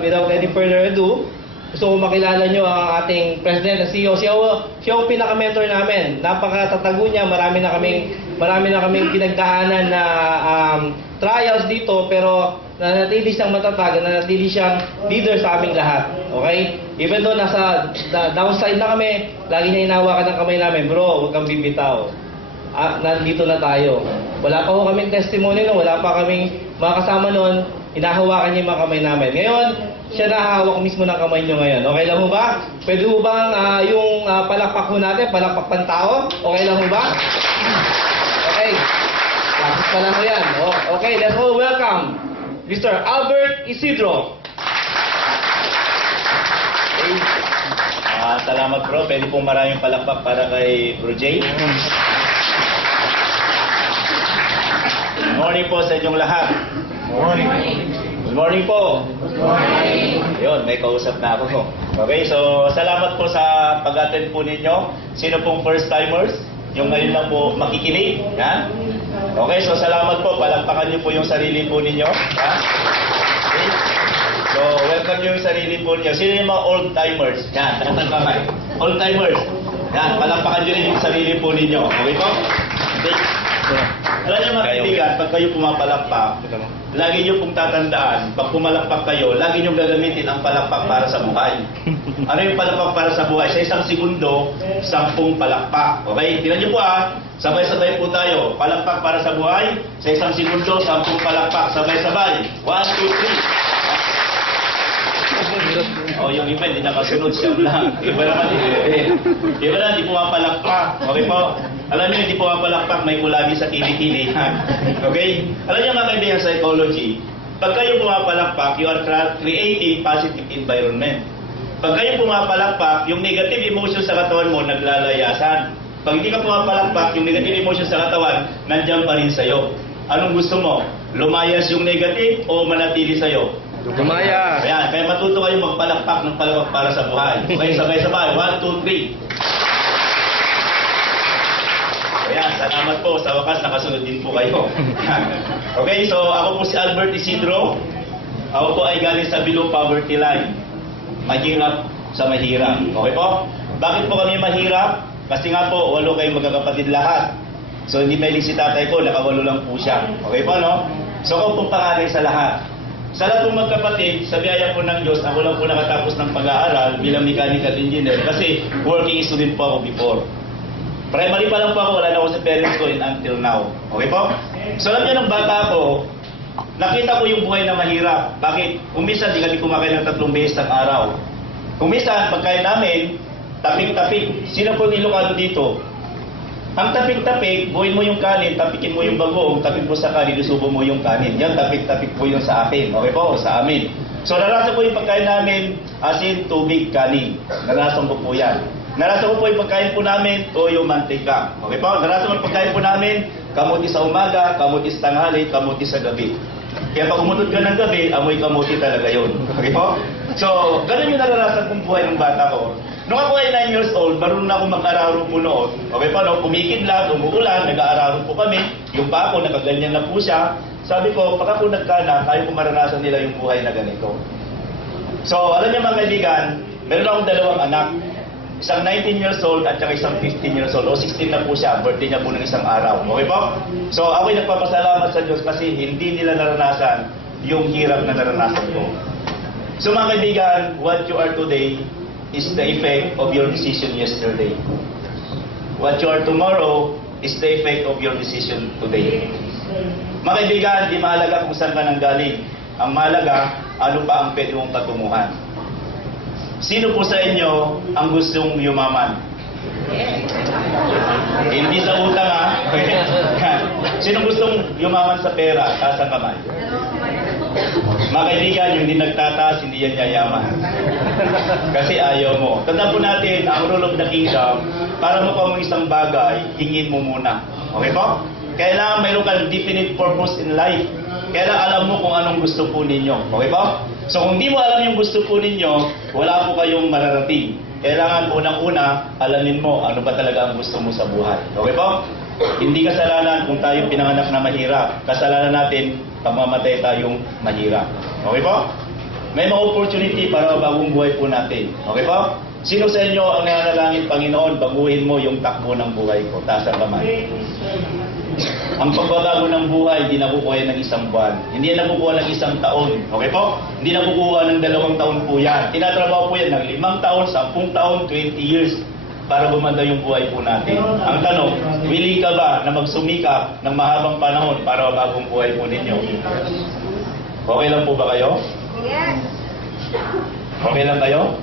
without any further ado, gusto ko makilala nyo ang ating President at CEO. Siya ang pinaka-mentor namin. Napakatatago niya. Marami na kaming pinagdaanan na trials dito, pero nanatili siyang matatag, nanatili siyang leader sa aming lahat. Okay? Even though nasa downside na kami, lagi niya hinahawakan ng kamay namin, bro, huwag kang bibitaw. Nandito na tayo. Wala pa ho kaming testimony noon, wala pa kaming mga kasama noon, hinahawakan niya yung mga kamay namin. Ngayon, siya nahahawak mismo ng kamay niyo ngayon. Okay lang ho ba? Pwede ho bang yung palakpak ho natin, palakpak pang tao? Okay lang ho ba? Okay. Tapos pa lang ho yan. Okay, let's all welcome Mr. Albert Isidro. Okay. Salamat bro. Pwede pong maraming palakpak para kay Bro Jay. Good morning po sa inyong lahat. Good morning po. Good morning. Ayun, may kausap na ako po. Okay, so salamat po sa pag-attend po ninyo. Sino pong first timers? Yung ngayon lang po makikinig. Yan. Okay, so salamat po. Palakpakan niyo po yung sarili po ninyo. Ha? Okay. So, welcome niyo yung sarili po ninyo. Sino yung mga old timers? Yan, tatanggapay. Old timers. Yan, palakpakan niyo rin yung sarili po ninyo. Okay po? Okay. Alam niyo mga kaibigan, pag kayo pumapalakpak, lagi niyo pong tatandaan, pag pumalakpak kayo, lagi niyo gagamitin ang palakpak para sa buhay. Ano yung palakpak para sa buhay? Sa isang segundo, 10 palakpak. Okay? Tingnan niyo po sabay-sabay po tayo. Palakpak para sa buhay, sa isang segundo, 10 palakpak. Sabay-sabay. 1, 2, 3. Yung iba, hindi nakasunod siya lang. Iba naman, iba na, hindi pumapalakpak. Okay po? Alam niyo, hindi pumapalakpak, may kulabi sa kilikili. Okay? Alam niyo mga kaibigan sa psychology, pag kayo pumapalakpak, you are creating positive environment. Pag kayo pumapalakpak, yung negative emotion sa katawan mo, naglalayasan. Pag hindi ka pumapalakpak, yung negative emotion sa katawan, nandiyan pa rin sa'yo. Anong gusto mo? Lumayas yung negative o manatili sa'yo? Lumaya. Ayan, kaya matuto kayo magpalakpak ng palakpak para sa buhay. Okay, sabay-sabay. 1, 2, 3. Ayan, salamat po. Sa wakas, nakasunod din po kayo. Okay, so ako po si Albert Isidro. Ako po ay galing sa below poverty line. Mahirap sa mahirap. Okay po? Bakit po kami mahirap? Kasi nga po, 8 kayong magkakapatid lahat. So hindi may si tatay ko, naka-8 lang po siya. Okay po, no? So ako pong panganay sa lahat. Sa lahat ng magkapatid, sa biyaya po ng Diyos, ako lang po nakatapos ng pag-aaral bilang mechanical engineer kasi working student po ako before. Primary pa lang po ako, wala na ako sa parents ko until now. Okay po? So alam niyo ng bata ko, nakita ko yung buhay na mahirap. Bakit? Kuminsan, di kami kumakain ng 3 beses ang araw. Kuminsan, pagkain namin, tapik-tapik. Sino po yung Ilocano dito? Ang tapik-tapik, buuin mo yung kanin, tapikin mo yung bagoong, tapik mo sa kanin, isubo mo yung kanin. Yan, tapik-tapik po yun sa akin. Okay po? Sa amin. So, naranasan ko yung pagkain namin, asin, tubig, kanin. Naranasan ko po yan. Naranasan ko po yung pagkain po namin, toyo, mantika. Okay po? Naranasan ko yung pagkain po namin, kamuti sa umaga, kamuti sa tanghali, kamuti sa gabi. Kaya pag umutod ka ng gabi, amoy kamuti talaga yun. Okay po? So, ganun yung naranasan kong buhay ng bata ko. Nung ako ay 9 years old, marunong na ako mag-araro po noon. Okay pa, no? Kumikidlat, umuulan, nag-aararo po kami. Yung pa ako, nakaganyan na po siya. Sabi ko, pag ako nagkana, kaya ko maranasan nila yung buhay na ganito. So, alam niyo mga kaibigan, meron akong 2 anak. Isang 19 years old at saka isang 15 years old. O 16 na po siya, birthday niya po ng isang araw. Okay po? So, ako'y nagpapasalamat sa Diyos kasi hindi nila naranasan yung hirap na naranasan ko. So mga kaibigan, what you are today is the effect of your decision yesterday. What you are tomorrow is the effect of your decision today. Mga kaibigan, di mahalaga kung saan ka nanggaling. Ang mahalaga, ano pa ang pwede mong patunguhan. Sino po sa inyo ang gustong yumaman? Hindi sa utang Sino gustong yumaman sa pera? Taas ang kamay. Mga kaibigan, yung hindi nagtataas, hindi yan yayaman. Kasi ayaw mo. Tandaan po natin, ang rule of the kingdom, para makuha mo isang bagay, hingin mo muna. Okay po? Kailangan mayroon kang definite purpose in life. Kailangan alam mo kung anong gusto po ninyo. Okay po? So kung di mo alam yung gusto po ninyo, wala po kayong mararating. Kailangan unang-una, alamin mo ano ba talaga ang gusto mo sa buhay. Okay po? Hindi kasalanan kung tayo pinanganak na mahirap. Kasalanan natin, pamamatay tayong mahirap. Okay po? may mga opportunity para bagong buhay po natin. Okay po? Sino sa inyo ang nananalangin, Panginoon, baguhin mo yung takbo ng buhay ko? Taas ang kamay. Ang pagbabago ng buhay, hindi nakukuha ng isang buwan. Hindi nakukuha ng isang taon. Okay po? Hindi nakukuha ng 2 taon po yan. Tinatrabaho po yan ng 5 taon, 10 taon, 20 years para gumanda yung buhay po natin. Ang tanong, willing ka ba na magsumikap ng mahabang panahon para bagong buhay po ninyo? Okay lang po ba kayo? Yes. Okay lang kayo?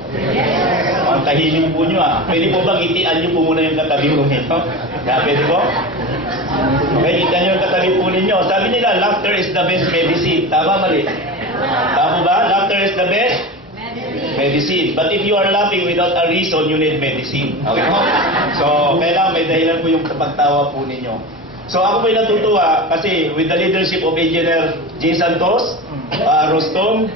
Ang tahimik po nyo Pwede po bang itian nyo po muna yung katabi po ninyo? Pwede po? Okay, itian nyo yung katabi po ninyo. Sabi nila, laughter is the best medicine. Tama, mali? Tama ba? Laughter is the best medicine. But if you are laughing without a reason, you need medicine. Okay po? So, kailangan may dahilan po yung pagtawa po ninyo. So, ako po'y natutuwa kasi with the leadership of Engineer J. Santos, Rostom,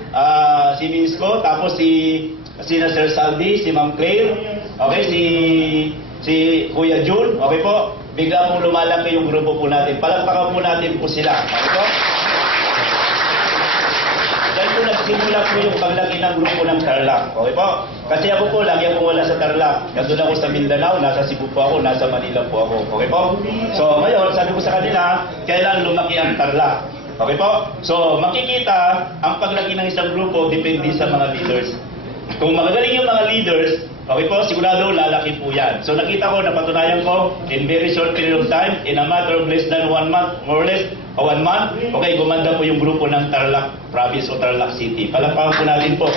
si Misko, tapos si Sir Saldi, si Ma'am Claire, okay, si Kuya Jun, okay po, bigla pong lumalaki yung grupo po natin. Palagpakan po natin po sila. Okay po? Dahil po nagsimula po yung paglaki ng grupo ng Tarlac. Okay po? Kasi ako po, lagi ako wala sa Tarlac. Nandun ako sa Mindanao, nasa Cebu po ako, nasa Manila po ako. Okay po? So ngayon, sabi ko sa kanila, kailan lumaki ang Tarlac? Okay po? So makikita, ang paglaki ng isang grupo depende sa mga leaders. Kung magagaling yung mga leaders, okay po, sigurado lalaki po yan. So nakita ko, napatunayan ko, in very short period of time, in a matter of less than 1 month, more or less, o 1 month, okay, gumanda po yung grupo ng Tarlac Province o Tarlac City. Palakpakan po natin po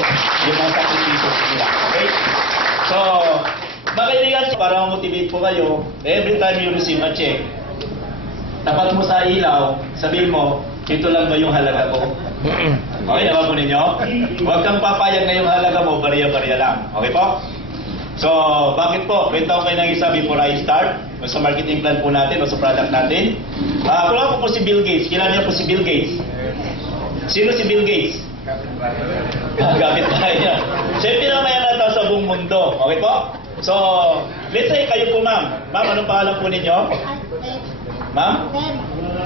yung mga sakripisyo nila. Okay? So, mga kaibigan, para motivate po kayo, every time you receive a check, tapat mo sa ilaw, sabihin mo, ito lang ba yung halaga ko? Okay, naman po ninyo? Huwag kang papayag na yung halaga mo, bariya-bariya lang. Okay po? So, bakit po? Kwento ko kayo ng isa before I start o sa marketing plan po natin o sa product natin. Kung po si Bill Gates, kilala niyo po si Bill Gates. Sino si Bill Gates? Kapit tayo niya. Siya yung pinamayan natin sa buong mundo. Okay po? So, let's say kayo po ma'am. Ma'am, anong pangalan po ninyo? Ma'am?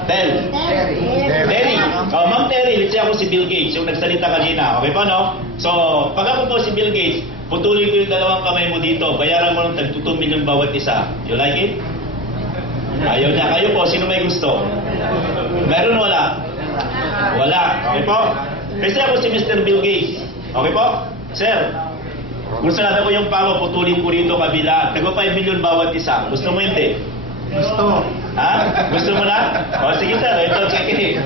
Tel. Terry. Oh, Ma'am Terry, let's say ako si Bill Gates, yung nagsalita kanina. Okay po, no? So, pag ako po si Bill Gates, putulin ko yung 2 kamay mo dito, bayaran mo ng tag 2 million bawat isa. You like it? Ayaw niya. Kayo po, sino may gusto? Meron wala? Wala. Okay po? Kasi ako si Mr. Bill Gates. Okay po? Sir, gusto natin ko yung pamo, putulin ko rito kabila. Tag 5 million bawat isa. Gusto mo hindi? Gusto. Ha? Gusto mo na? O sige sir, ito sige.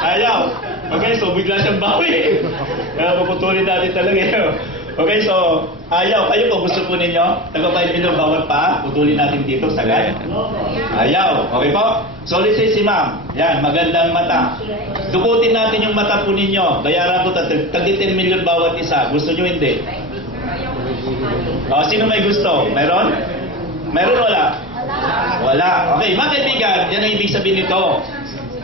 Ayaw. Okay, so bigla siyang bawi. Kaya puputulin natin talaga. Okay, so ayaw. Kayo po, gusto po ninyo? Taga 5 million bawat pa, putulin natin dito sagad. Ayaw. Okay po? So let's say si ma'am, yan, magandang mata. Dukutin natin yung mata po ninyo. Bayaran ko tag 10 million bawat isa. Gusto nyo hindi? Sino may gusto? Meron? Meron wala? Wala. Okay, mga kaibigan, yan ang ibig sabihin nito.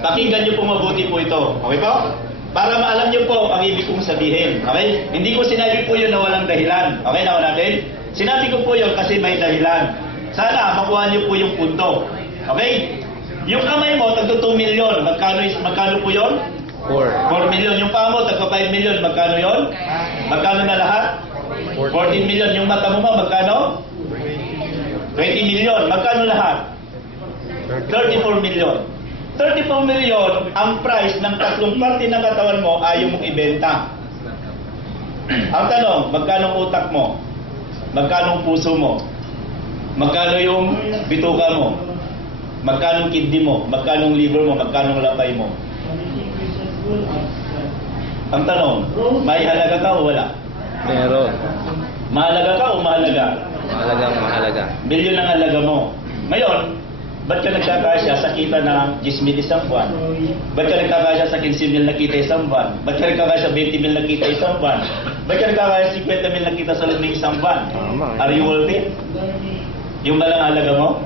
Pakinggan nyo po mabuti po ito. Okay po? Para maalam nyo po ang ibig kong sabihin. Okay? Hindi ko sinabi po yun na walang dahilan. Okay, nawa natin? Sinabi ko po yun kasi may dahilan. Sana makuha nyo po yung punto. Okay? Yung kamay mo, tagto 2 million. Magkano po yun? 4 million. Yung paa mo, tagto 5 million. Magkano yun? Magkano na lahat? 14 million. Yung mata mo magkano? 20 million. Magkano lahat? 34 million. 34 million ang price ng 3 parte ng katawan mo ayaw mong ibenta. Ang tanong, magkano utak mo? Magkano puso mo? Magkano yung bituka mo? Magkano kidney mo? Magkano liver mo? Magkano lapay mo? Ang tanong, may halaga ka o wala? Meron. Mahalaga ka o mahalaga? Mahalaga. Milyon ang halaga mo. Ngayon, ba't ka nagkakasya sa kita ng 10 mil isang buwan? Ba't ka nagkakasya sa 15 mil na kita isang buwan? Ba't ka nagkakasya 20 mil na kita isang buwan? Ba't ka nagkakasya 50 mil na kita sa loob ng isang buwan? Are you worth it? Yung ba lang halaga mo?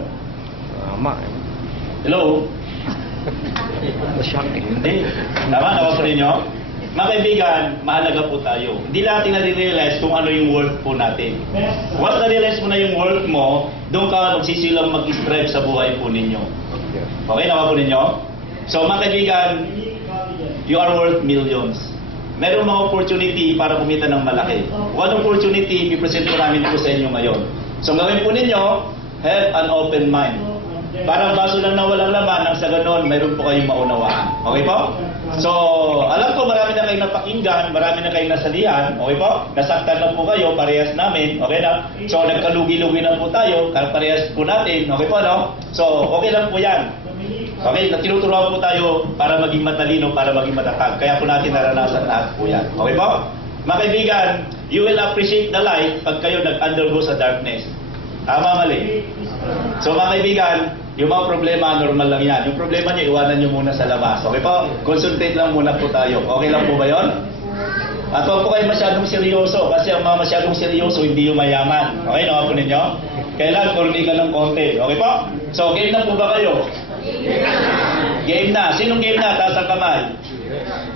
Tama. Hello? Hindi. Tama, nawa po ninyo? Mga kaibigan, mahalaga po tayo. Hindi natin nare-realize kung ano yung worth po natin. Once na-realize mo na yung worth mo, doon ka magsisilang mag-strive sa buhay po ninyo. Okay, nawa po ninyo? So mga kaibigan, you are worth millions. Meron mga opportunity para kumita ng malaki. One opportunity, i-present ko namin po sa inyo ngayon. So gawin po ninyo, have an open mind. Parang baso lang na walang laman, nang sa ganon, mayroon po kayong maunawaan. Okay po? So, alam ko marami na kayong napakinggan, marami na kayong nasalihan. Okay po? Nasaktan na po kayo, parehas namin. Okay na? So, nagkalugi-lugi na po tayo, parehas po natin. Okay po, no? So, okay lang po yan. Okay, tinuturuan po tayo para maging matalino, para maging matatag. Kaya po natin naranasan lahat po yan. Okay po? Mga kaibigan, you will appreciate the light pag kayo nag-undergo sa darkness. Tama, mali? So mga kaibigan, yung mga problema, normal lang yan. Yung problema nyo, iwanan nyo muna sa labas. Okay po? Concentrate lang muna po tayo. Okay lang po ba yun? At huwag po kayo masyadong seryoso kasi ang mga masyadong seryoso, hindi yung mayaman. Okay, nawa po ninyo? Kailan korni ka ng konti. Okay po? So, game na po ba kayo? Game na. Sinong game na? Taas ang kamay.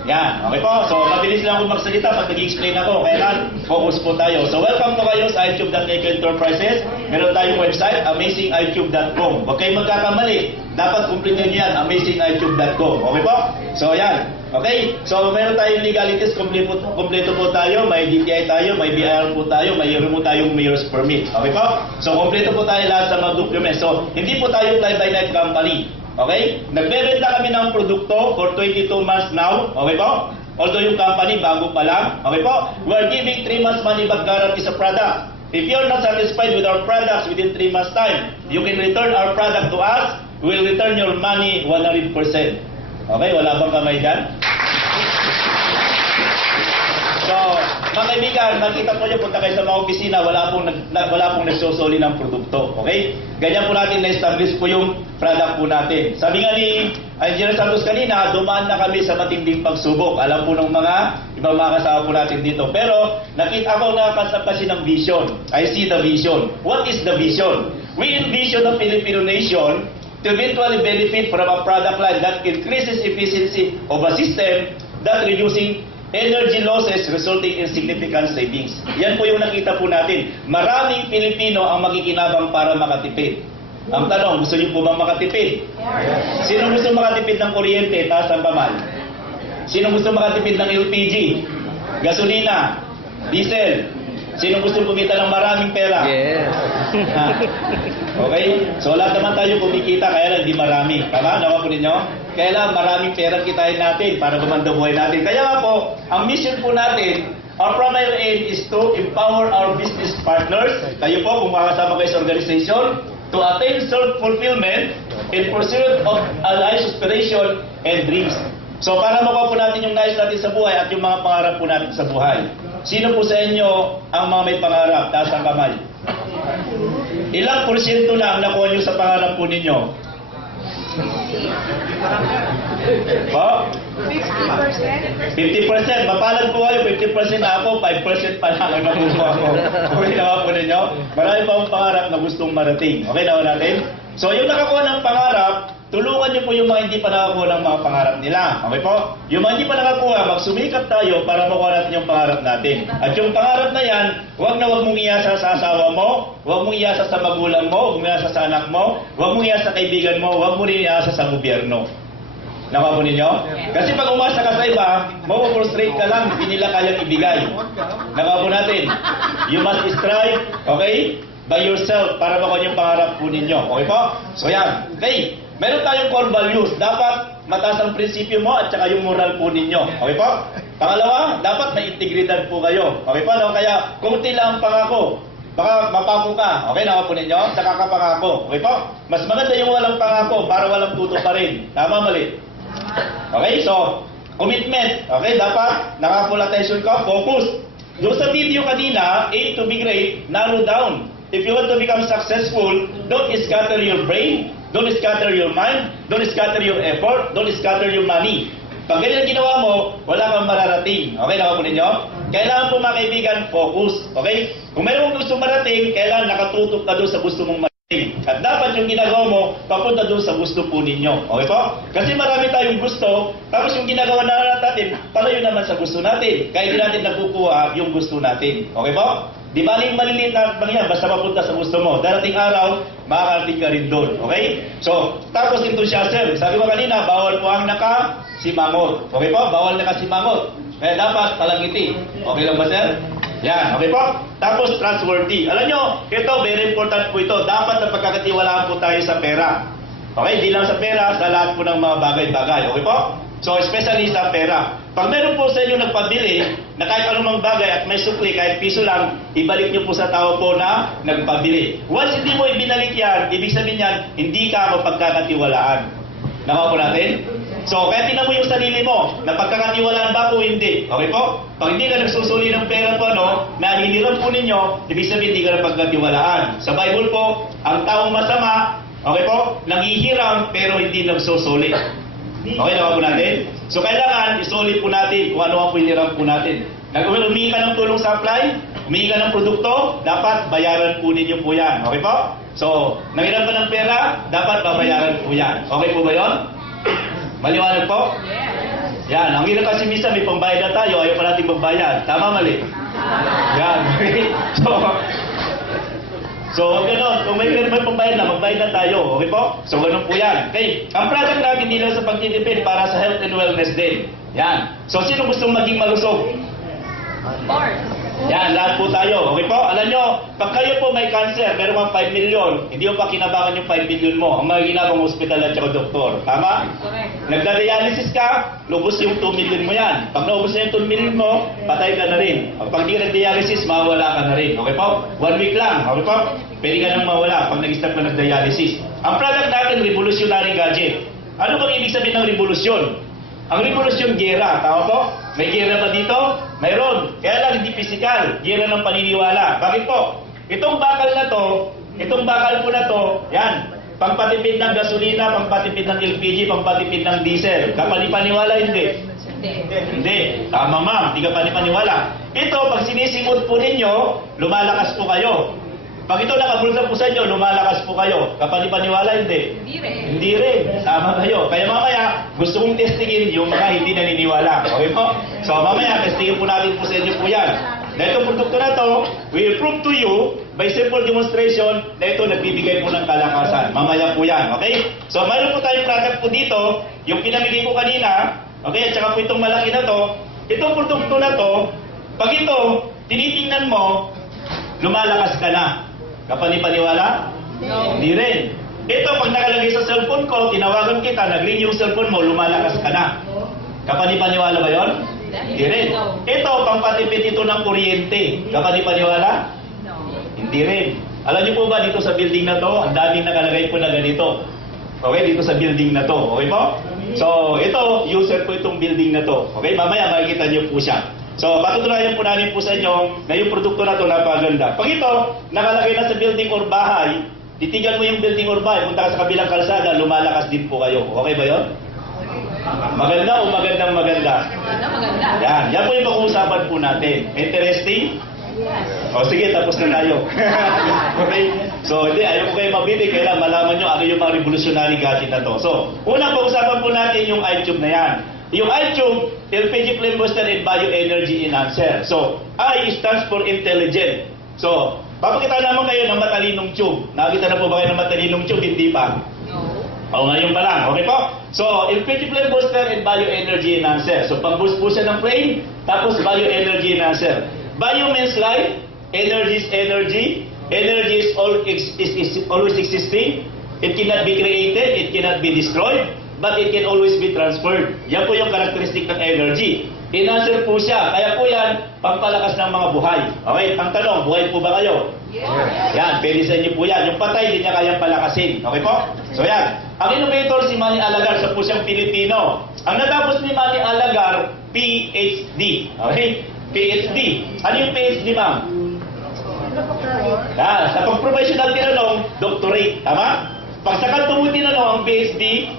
Yan. Okay po? So, mabilis lang ako magsalita pag nag-explain ako. Kailan? Focus po tayo. So, welcome po kayo sa iTube.Eco Enterprises. Meron tayong website, amazingitube.com. Huwag kayong magkakamali. Dapat kumpletin nyo yan, amazingitube.com. Okay po? So, yan. Okay? So, meron tayong legalities. Kompleto po tayo. May DTI tayo. May BIR po tayo. Mayroon po tayong mayor's permit. Okay po? So, kompleto po tayo lahat sa mga documents. So, hindi po tayo fly-by-night company. Okay? Nagbebenta kami ng produkto for 22 months now. Okay po? Although yung company bago pa lang. Okay po? We're giving 3 months money back guarantee sa product. If you're not satisfied with our products within 3 months time, you can return our product to us. We'll return your money 100%. Okay? Wala bang kamay dyan? So, mga kaibigan, nakita po nyo, punta kayo sa mga opisina, wala pong nagsusoli ng produkto. Okay? Ganyan po natin na-establish po yung product po natin. Sabi nga ni Engineer Santos kanina, dumaan na kami sa matinding pagsubok. Alam po ng mga ibang mga kasama po natin dito. Pero, nakita ko nakakasap kasi ng vision. I see the vision. What is the vision? We envision the Filipino nation to eventually benefit from a product line that increases efficiency of a system that reducing energy losses resulting in significant savings. Yan po yung nakita po natin. Maraming Pilipino ang makikinabang para makatipid. Ang tanong, gusto niyo po bang makatipid? Yes. Sino gusto makatipid ng kuryente? Taas ang kamay. Sino gusto makatipid ng LPG? Gasolina? Diesel? Sino gusto kumita ng maraming pera? Yes. Okay? So lahat naman tayo kumikita, kaya lang di marami. Tama? Nawa po ninyo? Kaya lang maraming pera kitain natin para gumanda buhay natin. Kaya nga po, ang mission po natin, our primary aim is to empower our business partners, kayo po kung makasama kayo sa organization, to attain self-fulfillment in pursuit of a life's aspiration and dreams. So para makuha po natin yung nais natin sa buhay at yung mga pangarap po natin sa buhay. Sino po sa inyo ang mga may pangarap? Taas ang kamay. Ilang porsyento na ang nakuha nyo sa pangarap po ninyo? Po? 50%. 50%. Mapalad po kayo. 50% na ako. 5% pa lang ang nakuha ko. Okay naman po ninyo? Marami pa akong pangarap na gustong marating. Okay naman natin? So yung nakakuha ng pangarap, tulungan niyo po yung mga hindi pa nakakuha ng mga pangarap nila. Okay po? Yung mga hindi pa nakakuha, magsumikap tayo para makuha natin yung pangarap natin. At yung pangarap na yan, huwag mong iasa sa asawa mo, huwag mong iasa sa magulang mo, huwag mong iasa sa anak mo, huwag mong iasa sa kaibigan mo, huwag mo rin iasa sa gobyerno. Nakuha po ninyo? Kasi pag umasa ka sa iba, mawufrustrate ka lang, hindi nila kayang ibigay. Nakuha po natin. You must strive, okay? By yourself para makuha yung pangarap po ninyo. Okay po? So yan. Okay. Meron tayong core values. Dapat mataas ang prinsipyo mo at saka yung moral po ninyo. Okay po? Pangalawa, dapat may integridad po kayo. Okay po? No? Kaya kung lang ang pangako, baka mapako ka. Okay na po ninyo? Saka ka pangako. Okay po? Mas maganda yung walang pangako para walang tuto pa rin. Tama, mali? Okay? So, commitment. Okay? Dapat naka-full attention ka. Focus. Doon sa video kanina, aim to be great, narrow down. If you want to become successful, don't scatter your brain, don't scatter your mind, don't scatter your effort, don't scatter your money. Pag ganyan ginawa mo, wala kang mararating. Okay, naman po ninyo? Kailangan po mga kaibigan, focus. Okay? Kung mayroong gusto marating, kailangan nakatutok ka doon sa gusto mong marating. At dapat yung ginagawa mo, papunta doon sa gusto po ninyo. Okay po? Kasi marami tayong gusto, tapos yung ginagawa natin, palayo naman sa gusto natin. Kaya hindi natin nakukuha yung gusto natin. Okay po? Di ba yung maliliit na lang yan, basta mapunta sa gusto mo. Darating araw, makakarating ka rin doon. Okay? So, tapos enthusiasm. Sabi ko kanina, bawal po ang nakasimangot. Okay po? Bawal nakasimangot. Kaya dapat talangiti. Okay lang ba, sir? Yan. Okay po? Tapos trustworthy. Alam nyo, ito, very important po ito. Dapat na pagkakatiwalaan po tayo sa pera. Okay? Di lang sa pera, sa lahat po ng mga bagay-bagay. Okay po? So, especially sa pera. Pag meron po sa inyo nagpabili na kahit anumang bagay at may sukli, kahit piso lang, ibalik nyo po sa tao po na nagpabili. Once hindi mo ibinalik yan, ibig sabihin yan, hindi ka mapagkakatiwalaan. Nakaw po natin? So, kaya tingnan mo yung sarili mo, na pagkakatiwalaan ba o hindi. Okay po? Pag hindi ka nagsusuli ng pera po, na hiniram po ninyo, ibig sabihin hindi ka napagkatiwalaan. Sa Bible po, ang taong masama, okay po, nanghihiram pero hindi nagsusuli. Okay na po natin? So, kailangan isulit po natin kung ano ang piniram po natin. Humingi ka ng tulong sa supply, humingi ka ng produkto, dapat bayaran po ninyo po yan. Okay po? So, nangiram ka ng pera, dapat babayaran po yan. Okay po ba yun? Maliwanag po? Yan. Ang hirap kasi minsan may pambayad na tayo, ayaw pa natin magbayad. Tama, mali? Yan. So, gano'n, kung may pambayad na, magbayad na tayo. Okay po? So, gano'n po yan. Okay, ang product natin hindi lang sa pagtitipid, para sa health and wellness din. Yan. So, sino gustong maging malusog? Yan, lahat po tayo. Okay po? Alam nyo, pag kayo po may cancer, meron kang 5 million, hindi mo pa kinabangan yung 5 million mo. Ang mga ginagawang hospital at saka doktor. Tama? Nagda-dialysis ka, lubos yung 2 million mo yan. Pag naubos na yung 2 million mo, patay ka na rin. Pag di ka nag-dialysis, mawala ka na rin. Okay po? 1 week lang. Okay po? Pwede ka nang mawala pag nag-start ka nag-dialysis. Ang product natin, revolutionary gadget. Ano bang ibig sabihin ng revolusyon? Ang revolusyon, gera. Tama po? May gera ba dito? Mayroon. Kaya lang hindi physical. Gera ng paniniwala. Bakit po? Itong bakal na to, itong bakal po na to, yan. Pangpatipid ng gasolina, pangpatipid ng LPG, pangpatipid ng diesel. Kapanipaniwala, hindi. Hindi. Tama ma'am, hindi ka panipaniwala. Ito, pag sinisimot po ninyo, lumalakas po kayo. Pag ito nakabulsa po sa inyo, lumalakas po kayo. Kapanipaniwala, hindi. Hindi rin. Tama kayo. Kaya mamaya, gusto kong testingin yung mga hindi naniniwala. Okay po? So mamaya, testingin po natin po sa inyo po yan. Na itong produkto na to, we will prove to you by simple demonstration na ito nagbibigay po ng kalakasan. Mamaya po yan. Okay? So mayroon po tayong product po dito, yung pinamigay ko kanina, okay, at saka po itong malaki na to, itong produkto na to, pag ito, tinitingnan mo, lumalakas ka na. Kapanipaniwala? No. Hindi rin. Ito, pag nakalagay sa cellphone ko, tinawagan kita, nag-ring yung cellphone mo, lumalakas ka na. Kapanipaniwala ba yun? Hindi rin. Ito, pampatipid ito ng kuryente. Kapanipaniwala? No. Hindi rin. Alam niyo po ba, dito sa building na to, ang daming nakalagay po na ganito. Okay, dito sa building na to. Okay po? So, ito, user po itong building na to. Okay, mamaya makikita niyo po siya. So, patutunayan po namin po sa inyo na yung produkto na ito napaganda. Pag ito, nakalagay na sa building or bahay, titigan mo yung building or bahay, punta ka sa kabilang kalsada, lumalakas din po kayo. Okay ba yun? Maganda o magandang maganda? Maganda. Yan. Yan po yung pag-uusapan po natin. Interesting? O sige, tapos na tayo. Okay? So, hindi, ayaw ko kayo mabibig. Kailangan malaman nyo ano yung mga revolutionary gadget na to. So, unang pag-usapan po natin yung iTube na yan. Yung iTube, LPG Flame Booster and Bioenergy Enhancer. So, I stands for intelligent. So, papakita naman kayo ng matalinong tube. Nakakita na po ba kayo ng matalinong tube? Hindi pa. O, ngayon pa lang. Okay po? So, LPG Flame Booster and Bioenergy Enhancer. So, pag-boost po siya ng flame, tapos Bioenergy Enhancer. Bio means life, energy is energy, energy is always existing, it cannot be created, it cannot be destroyed, but it can always be transferred. Yan po yung karakteristik ng energy. Enhancer po siya, kaya po yan, pangpalakas ng mga buhay. Okay, ang tanong, buhay po ba kayo? Yes. Yan, pwede sa inyo po yan. Yung patay, hindi niya kayang palakasin. Okay po? So yan. Ang innovator si Manny Alagar, siya po siyang Pilipino. Ang natapos ni Manny Alagar, PhD. Okay? PhD. Ano yung PhD, ma'am? Sa pag-professional tinanong, doctorate. Tama? Pag sa kanto mo tinanong ang PhD,